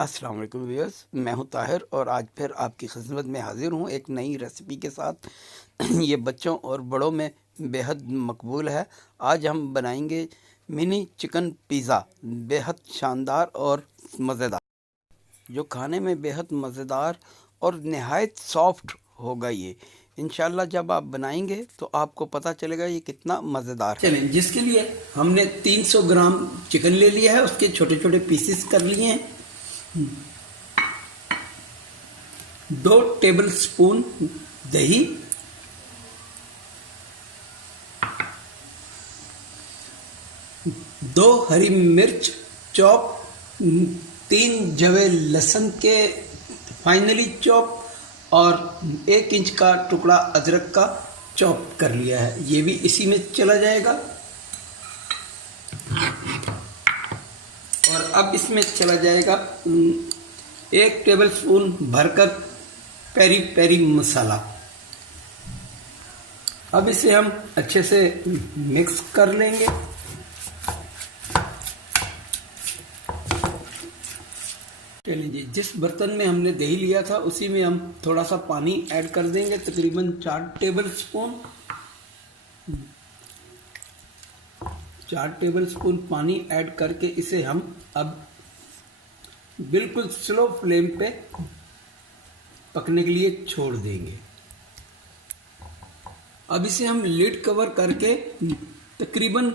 अस्सलाम वालेकुम व्यूअर्स, मैं हूं ताहिर और आज फिर आपकी खिदमत में हाज़िर हूं एक नई रेसिपी के साथ। ये बच्चों और बड़ों में बेहद मकबूल है। आज हम बनाएंगे मिनी चिकन पिज़्ज़ा, बेहद शानदार और मज़ेदार, जो खाने में बेहद मज़ेदार और नहायत सॉफ्ट होगा। ये इंशाल्लाह जब आप बनाएंगे तो आपको पता चलेगा ये कितना मज़ेदार है। चलें, जिसके लिए हमने 300 ग्राम चिकन ले लिया है, उसके छोटे छोटे पीसेस कर लिए हैं। 2 टेबल स्पून दही, 2 हरी मिर्च चॉप, 3 जवे लहसुन के फाइनली चॉप और 1 इंच का टुकड़ा अदरक का चॉप कर लिया है, ये भी इसी में चला जाएगा। और अब इसमें चला जाएगा 1 टेबल स्पून भरकर पेरी पेरी मसाला। अब इसे हम अच्छे से मिक्स कर लेंगे। चलिए जी, जिस बर्तन में हमने दही लिया था उसी में हम थोड़ा सा पानी ऐड कर देंगे, तकरीबन 4 टेबल स्पून। 4 टेबल स्पून पानी ऐड करके इसे हम अब बिल्कुल स्लो फ्लेम पे पकने के लिए छोड़ देंगे। अब इसे हम लिड कवर करके तकरीबन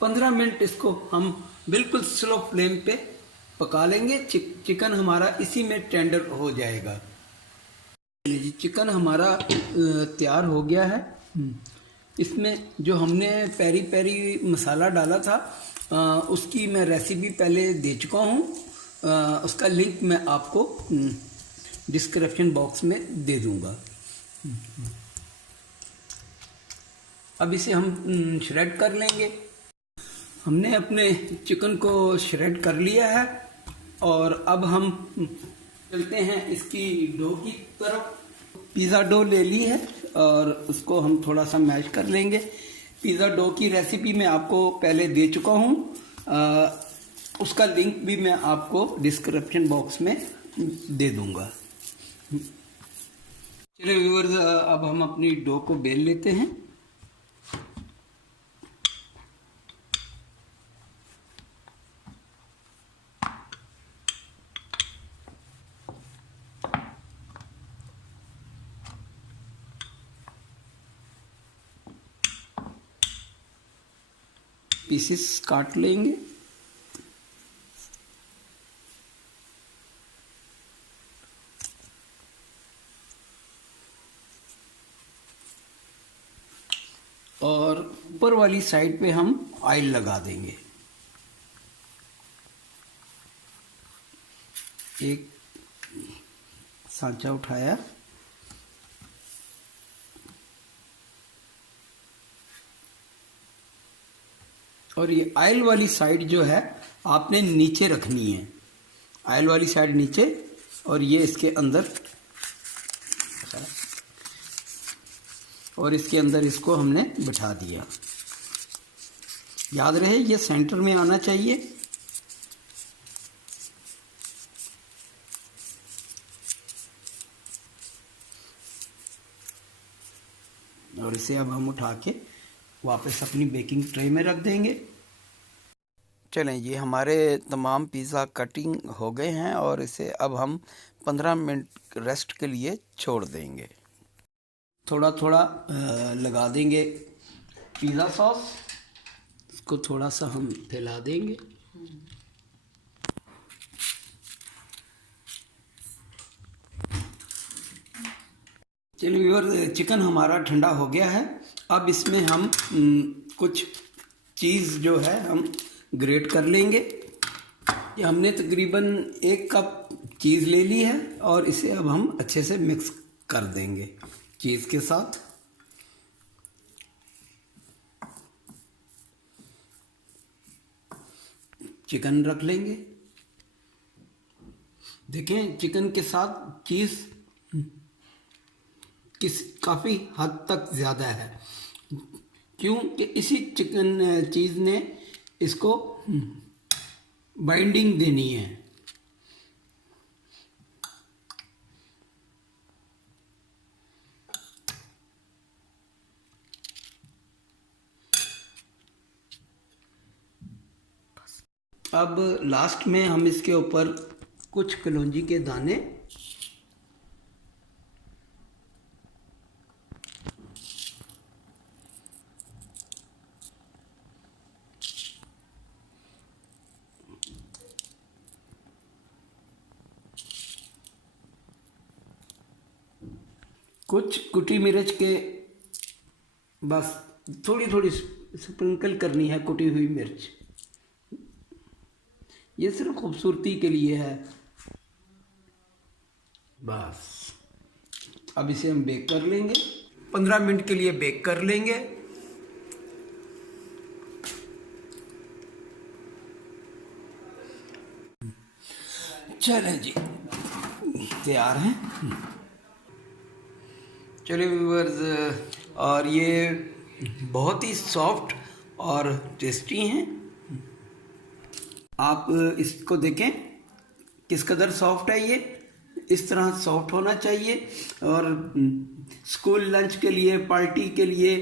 15 मिनट इसको हम बिल्कुल स्लो फ्लेम पे पका लेंगे। चिकन हमारा इसी में टेंडर हो जाएगा। जी, चिकन हमारा तैयार हो गया है। इसमें जो हमने पेरी पेरी मसाला डाला था उसकी मैं रेसिपी पहले दे चुका हूँ, उसका लिंक मैं आपको डिस्क्रिप्शन बॉक्स में दे दूँगा। अब इसे हम श्रेड कर लेंगे। हमने अपने चिकन को श्रेड कर लिया है और अब हम चलते हैं इसकी डो की तरफ। पिज़्ज़ा डो ले ली है और उसको हम थोड़ा सा मैश कर लेंगे। पिज़्ज़ा डो की रेसिपी मैं आपको पहले दे चुका हूँ, उसका लिंक भी मैं आपको डिस्क्रिप्शन बॉक्स में दे दूँगा। चलिए व्यूअर्स, अब हम अपनी डो को बेल लेते हैं। पीसेस काट लेंगे। और ऊपर वाली साइड पे हम ऑयल लगा देंगे। एक सांचा उठाया और ये ऑयल वाली साइड जो है आपने नीचे रखनी है। ऑयल वाली साइड नीचे और ये इसके अंदर, और इसके अंदर इसको हमने बिठा दिया। याद रहे ये सेंटर में आना चाहिए। और इसे अब हम उठा के वापस अपनी बेकिंग ट्रे में रख देंगे। चलें जी, हमारे तमाम पिज़्ज़ा कटिंग हो गए हैं और इसे अब हम 15 मिनट रेस्ट के लिए छोड़ देंगे। थोड़ा थोड़ा लगा देंगे पिज़्ज़ा सॉस, इसको थोड़ा सा हम फैला देंगे। चलिए व्यूअर, चिकन हमारा ठंडा हो गया है। अब इसमें हम कुछ चीज़ जो है हम ग्रेट कर लेंगे। ये हमने तकरीबन 1 कप चीज़ ले ली है और इसे अब हम अच्छे से मिक्स कर देंगे चीज़ के साथ। चिकन रख लेंगे। देखें, चिकन के साथ चीज़ काफ़ी हद तक ज़्यादा है, क्योंकि इसी चिकन चीज़ ने इसको बाइंडिंग देनी है। अब लास्ट में हम इसके ऊपर कुछ कलौंजी के दाने कुछ कुटी मिर्च के बस थोड़ी थोड़ी स्प्रिंकल करनी है कुटी हुई मिर्च। ये सिर्फ खूबसूरती के लिए है बस। अब इसे हम बेक कर लेंगे, 15 मिनट के लिए बेक कर लेंगे। चलें जी, तैयार हैं। चलिए व्यूअर्स, और ये बहुत ही सॉफ्ट और टेस्टी हैं। आप इसको देखें किस कदर सॉफ्ट है। ये इस तरह सॉफ्ट होना चाहिए। और स्कूल लंच के लिए, पार्टी के लिए,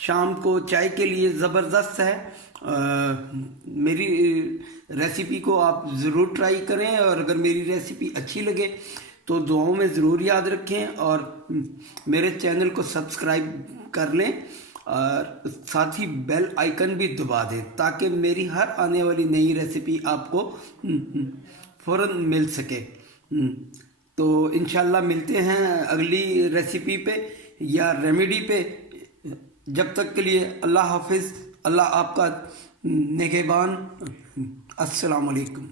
शाम को चाय के लिए ज़बरदस्त है। मेरी रेसिपी को आप ज़रूर ट्राई करें, और अगर मेरी रेसिपी अच्छी लगे तो दुआओं में ज़रूर याद रखें, और मेरे चैनल को सब्सक्राइब कर लें, और साथ ही बेल आइकन भी दबा दें ताकि मेरी हर आने वाली नई रेसिपी आपको फ़ौरन मिल सके। तो इंशाल्लाह मिलते हैं अगली रेसिपी पे या रेमेडी पे। जब तक के लिए अल्लाह हाफिज़, अल्लाह आपका निगहबान। अस्सलाम वालेकुम।